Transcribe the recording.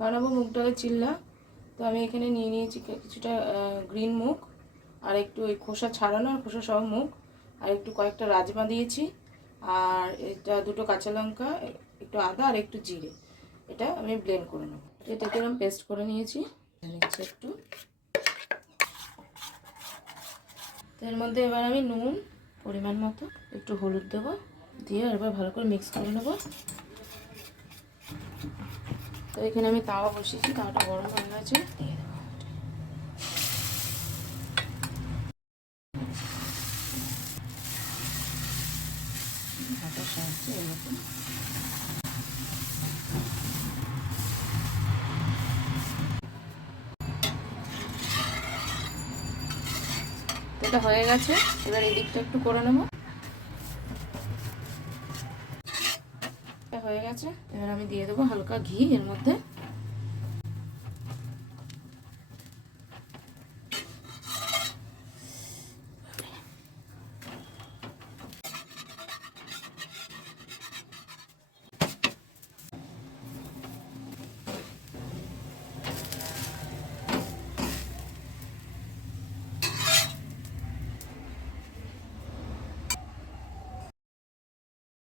বানাবো মুগ ডালের চিল্লা। তো আমি এখানে নিয়ে নিয়েছি কিছুটা গ্রিন মুগ, আর একটু ওই খোসা ছাড়ানো আর খোসা সহ মুগ, আর একটু কয়েকটা রাজমা দিয়েছি, আর এটা দুটো কাঁচা লঙ্কা, একটু আদা আর একটু জিরে। এটা আমি ব্লেন্ড করে নেব। এটাকে আমি পেস্ট করে নিয়েছি। নিচ্ছি একটু। তো এর মধ্যে এবার আমি নুন পরিমাণ মতো, একটু হলুদ দেবো, দিয়ে এবার ভালো করে মিক্স করে নেব। তো এখানে আমি তাওয়া বসিয়েছি, তাওয়াটা গরম হয়ে গেছে, দিয়ে দেবো। হাতের সাহায্যে এরকম এটা হয়ে গেছে। এবার এই দিকটা একটু করে নেব। এটা হয়ে গেছে। এবার আমি দিয়ে দেবো হালকা ঘি এর মধ্যে।